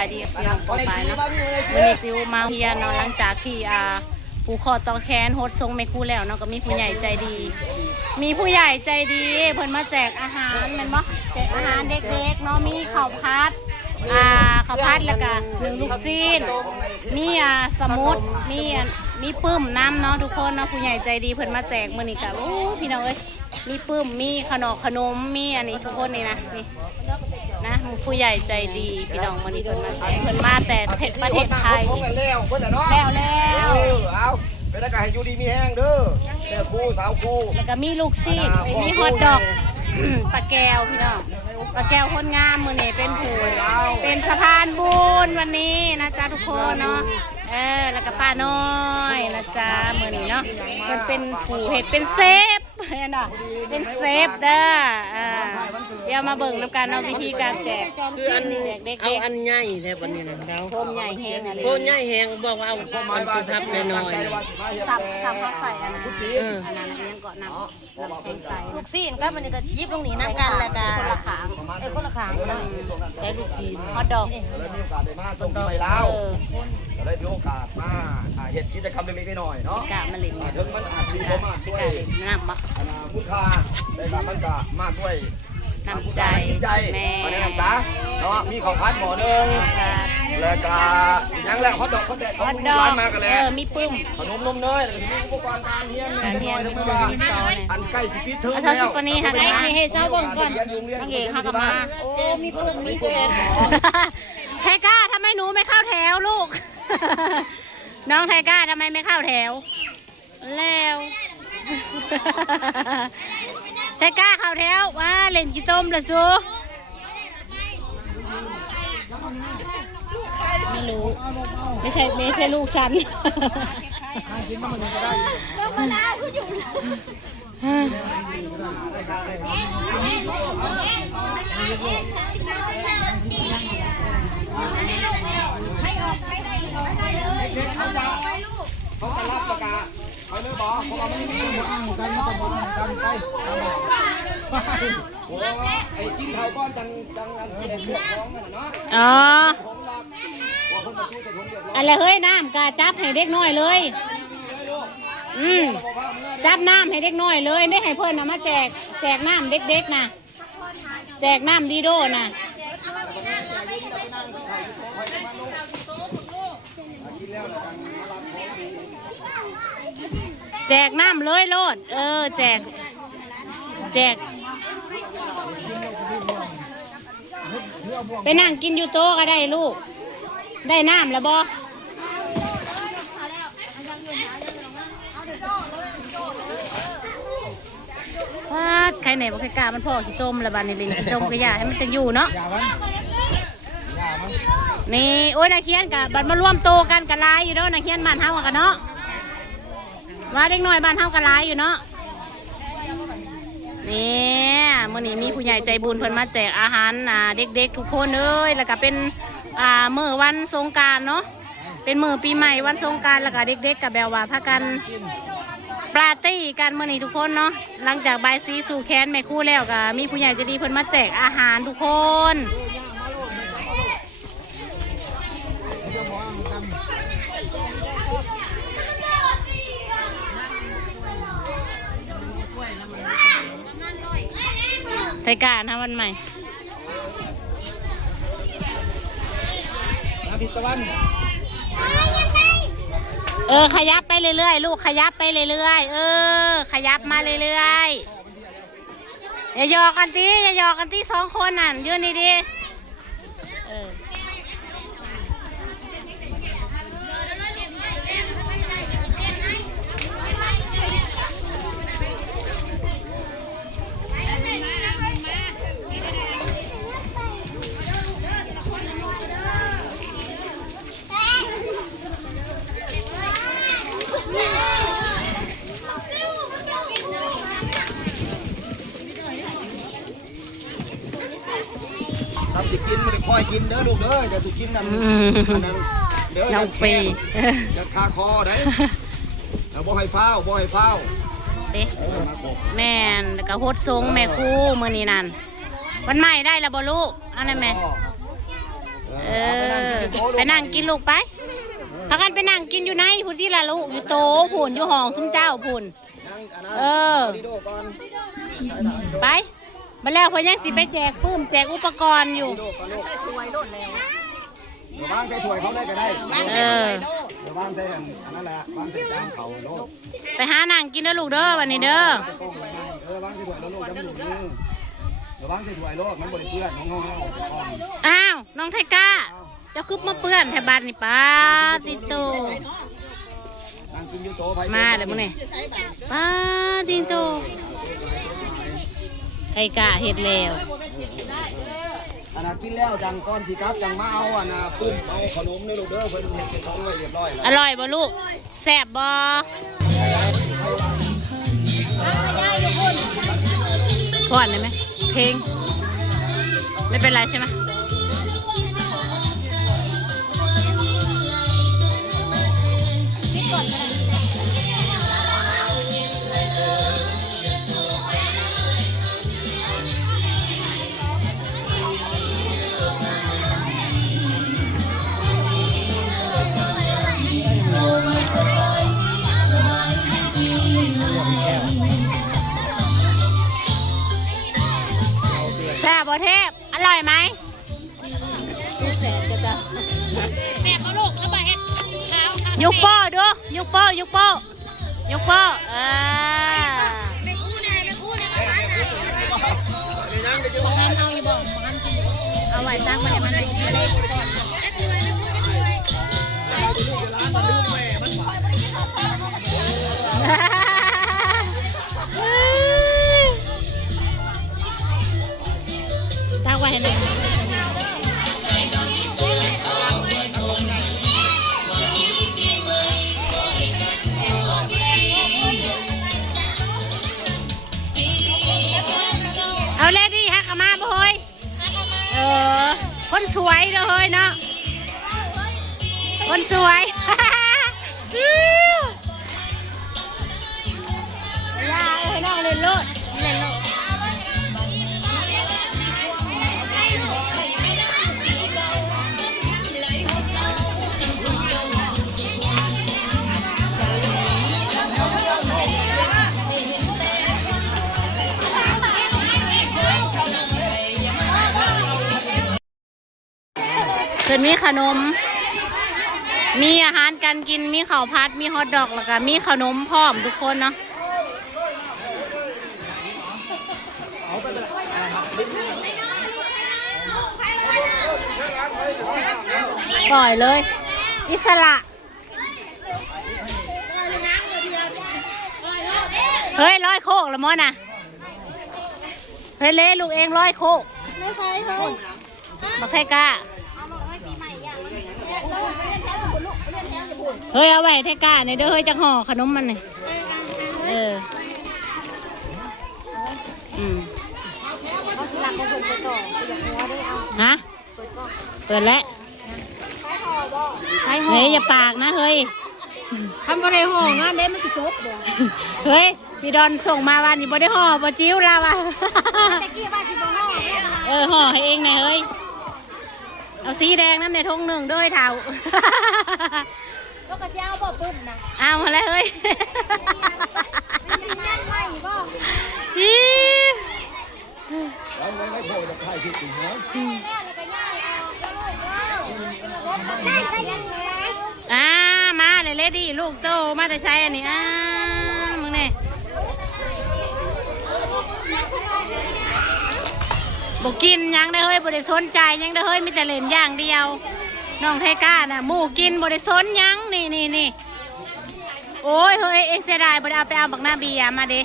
ายดีพี่น้องปายเนาะวันนี้จิวมาเฮียนเนาะหลังจากที่ผูคอต่อแขนโฮดทรงไม่คู่แล้วเนาะก็มีผู้ใหญ่ใจดีเพิ่นมาแจกอาหารแม่นบ่แจกอาหารเด็กๆเนาะมีข้าวผัดแล้วก็1 ลูกซีนมีสมุดมีปึ้มน้ำเนาะทุกคนเนาะผู้ใหญ่ใจดีเพิ่นมาแจกมื้อนี้ก็โอ้พี่น้องเอ้ยมีปึ้มมีขนมมีอันนี้ทุกคนนี่นะนี่นะผู้ใหญ่ใจดีพี่น้องมื้อนี้เพิ่นมาแจกเพิ่นมาแต่ประเทศไทยแล้วเอาไปแล้วก็ให้อยู่ดีมีแห้งเด้อเด้อครูสาวครูแล้วก็มีลูกซีนมีฮอทดอกปลาแก้วพี่น้องปลาแก้วคนงามมื้อนี้เป็นสะพานบุญวันนี้นะจ๊ะทุกคนเนาะแล้วก็ป้าน้อยนะจ๊ะมื้อนี้เนาะมันเป็นผู้เฮ็ดเป็นเซฟเนาะเป็นเซฟเด้อเดี๋ยวมาเบิ่งนำกันเนาะวิธีการแจกคืออันเด็กเอาอันใหญ่แท้บัดนี้นะเราโคมใหญ่แฮงอะไรโคมใหญ่แฮงบอกว่าเอาอันตุทับน้อยๆสับเขาใส่อันนั้นยังเกาะน้ำแข็งใส่ลูกซีนก็มันก็ยิบลงนี้น้ำกันแล้วก็คนละขางคนละขางใช้ลูกชิ้นฮอทดอกแล้วมีโอกาสได้มาส่งไปแล้วก็ได้มีโอกาสมาเฮ็ดกิจกรรมเล็กๆน้อยๆเนาะกะมะเร็งถึงมันอาจสิบ่มากด้วยน้ำมะมูลค่าได้ก็มันก็มากด้วยน้ำใจแม่อันนี้น้ำสาเนาะมีข้าวผัดหม้อนึงแล้วก็ยังแล้วฮอทดอกร้านมากันแล้วมีปึ้มขนมนมเนยแล้วก็มีอุปกรณ์การเรียนเล็กน้อยทั้งว่าอันใกล้สิปิดเทอมแล้วเอาสิปนี้ค่ะให้เซาเบิ่งก่อนโอเคเข้ากับมาโอ้มีปึ้มมีเซฟไทก้าทำไมหนูไม่เข้าแถวลูกน้องไทก้าทำไมไม่เข้าแถวแล้วไทก้าเข้าแถวว่าเล่นกีต้มละซูไม่รู้ไม่ใช่ลูกฉันเขาจะรับประกาศเขาเลยบอกเพราะว่ามันมีหมดกันไปโอ้ไอ้กินข้าวก้อนจังเด็กพวกน้องนั่นเนาะอ๋ออะไรเฮ้ยน้ำกาจับให้เด็กน้อยเลยจับน้ำให้เด็กน้อยเลยได้ให้เพื่อนมาแจกน้ำเด็กๆนะแจกน้ำดีโดนะแจกน้ำเลยโลดแจกไปนั่งกินอยู่โต๊ะก็ได้ลูกได้น้ำแล้วบอใครไหนบอกใครกล้ามันพ่อขี้ต้มละบานนี่ลิงขี้ต้มก็อย่าให้มันจะอยู่เนาะนี่โอ้ยนาเคียนกับบัดมาร่วมโตกันกับลายอยู่เนาะนาเคียนบ้านเฮากันเนาะว่าเด็กน้อยบ้านเฮากันลายอยู่เนาะนี่มื้อนี้มีผู้ใหญ่ใจบุญเพิ่นมาแจกอาหารเด็กๆทุกคนเลยแล้วก็เป็นมื้อวันสงกรานต์เนาะเป็นมื้อปีใหม่วันสงกรานต์แล้วก็เด็กๆกับแบบว่าพากันปาร์ตี้กันมื้อนี้ทุกคนเนาะหลังจากบายซีสู่แค้นแม่คู่แล้วก็มีผู้ใหญ่ใจดีเพิ่นมาแจกอาหารทุกคนไทยการนะวันใหม่ขยับไปเรื่อยๆลูกขยับไปเรื่อยๆขยับมาเรื่อยๆอย่าหยอกกันที่สองคนนั่นยืนดีๆสิกินไม่ได้คอยกินเด้อลูกเด้ออย่าสิกินกันเด้อน้องปีอย่าคาคอได้แล้วบ่ให้ฟ้าวเด็แม่นแล้วก็โฮดทรงแม่คู่มื้อนี้นั่นวันใหม่ได้แล้วบ่ลูกอันนั้นแม่ โต๊ะ ไปนั่งกินลูกไปพากันไปนั่งกินอยู่ไหนพูนที่ละลูกอยู่โต๊ะพูนอยู่ห้องซุ้มเจ้าพูนไปมาแล้วเพิ่นยังสิไปแจกปื้มแจกอุปกรณ์อยู่ เดี๋ยววางใส่ถ้วยเขาเลยก็ได้เดี๋ยววางใส่อันนั้นแหละวางใส่จานเขาโลด ไปหานั่งกินเด้อลูกเด้อวันนี้เด้อ วางใส่ถ้วยแล้วโลดจะไม่หลุดมือเดี๋ยววางใส่ถ้วยโลดมันบริเปื้อนห้องๆ อ้าวน้องไทก้าเจะคึบมาเปื้อนแถวบ้านนี่ป้าติโตมาเลยมึงนี่ป้าติโตไทก้าเฮ็ดแล้ว อันนั้นกินแล้วจังก้อนสิครับจังมาเอาอันน่ะปุ้มเอาขนมในลูกเด้อเพิ่นเฮ็ดเป็นของไว้เรียบร้อยแล้ว อร่อยบ่ลูกแซ่บบ่ก่อนได้ไหมเพลงไม่เป็นไรใช่ไหมแซ่บบ่เทพอร่อยไหมแซ่บบ่ลูกเอาไปเฮ็ดยกโป้ดูยกโป้ยกโป้ยกโป้เอาไว้ตั้งไว้มันตั้งไว้ให้หน่อยเอาเลยดิฮักกะมาบ่เฮ้ยคนสวยเด้อเฮ้ยเนาะคนสวยย่าเอ้ยน้องเล่นโลดเล่นโลดเพิ่นมีขนมมีอาหารการกินมีข้าวผัดมีฮอทดอกแล้วก็มีขนมพร้อมทุกคนเนาะปล่อยเลยอิสระเฮ้ยร้อยโคกละมอนะเฮ้ยเล่ลูกเองร้อยโคกไม่ใช่เฮ้ยมาใครกล้าเฮ้ยเอาไว้ให้กล้าเนี่ยเด้อเฮ้ยจังห่อขนมมันเนี่ยฮะเปิดแล้วเฮ้ยอย่าปากนะเฮ้ยทำอะไรห่องานเด้มันสิจบเฮ้ยพี่ดอนส่งมาวันนี้บ่ได้ห่อบ่จิ้วเราอ่ะห่อให้เองนะเฮ้ยเอาสีแดงนั่นในทงหนึ่งด้วยเท้าก็กระเช้าบ่ปุ๊บนะเอามาแล้วเฮ้ยมาเลยเลดี้ลูกโตมาแต่ใช้อันนี้มึงเนี่ยบอกกินยังได้เฮ้ยบริสนใจยังได้เฮ้ยมีแต่เล่นอย่างเดียวน้องไทก้าน่ะหมูกินบริสนยังนี่โอ้ยเฮ้ยเอ็กเสียดายบริเอาไปเอาบักหน้าเบียมาดิ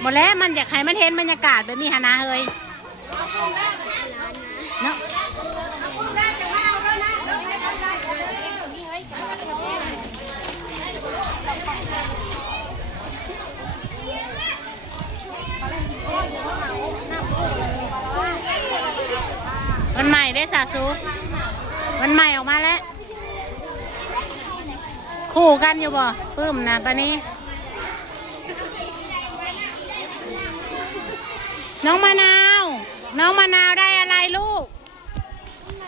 หมดแล้วมันอยากให้มันเห็นบรรยากาศแบบนี้ฮะนะเฮ้ยเนาะวันใหม่ได้สาสูวันใหม่ออกมาแล้วคู่กันอยู่บ่ปื้มนะตอนนี้น้องมะนาวได้อะไรลูก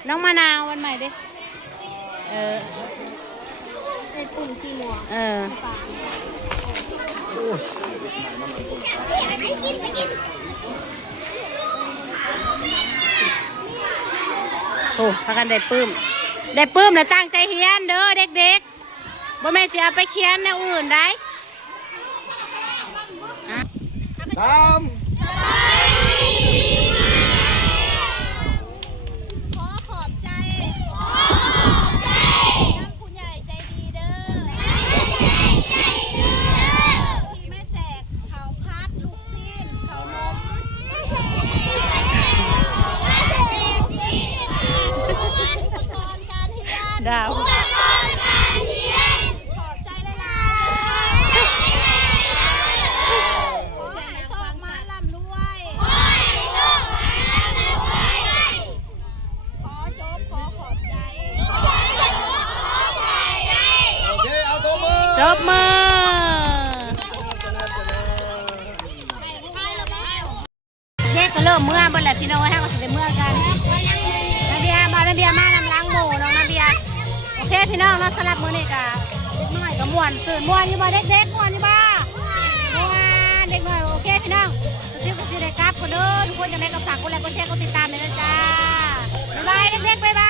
น้องมะนาววันใหม่ดิเป็นปุ่มสีม่วง โอ้พากันได้ปื้มแล้วตั้งใจเฮียนเด้อเด็กๆบ่แม่นสิเอาไปเขียนแนวอื่นได้ ตาม ขอขอบใจท่านผู้ใหญ่ใจดีเด้อที่แม่แจกข้าวพัดลูกซีนข้าวนมอุปกรณ์การเรียน ดาว ขอบใจหลายๆขอให้โชคมาร่ำรวยขอจบขอขอบใจ โอเคเอาตัวมือ จบมือเด็กก็เริ่มเมื่อบ่แหละพี่น้องให้เขาสิได้เมื่อกันนาเบียมานาเบียมานำล้างหมูน้องนาเบียโอเคพี่น้องเนาะสลับมื้อนี้ก็เด็กน้อยก็ม่วนซื่นม่วนอยู่บ่เด็กๆม่วนอยู่บ่ม่วนเด็กน้อยโอเคพี่น้องสิได้กลับกันเด้อทุกคนจังได๋ก็ฝากกดไลค์กดแชร์กดติดตามด้วยนะจ้าบ๊ายบายเด็กๆบ๊ายบาย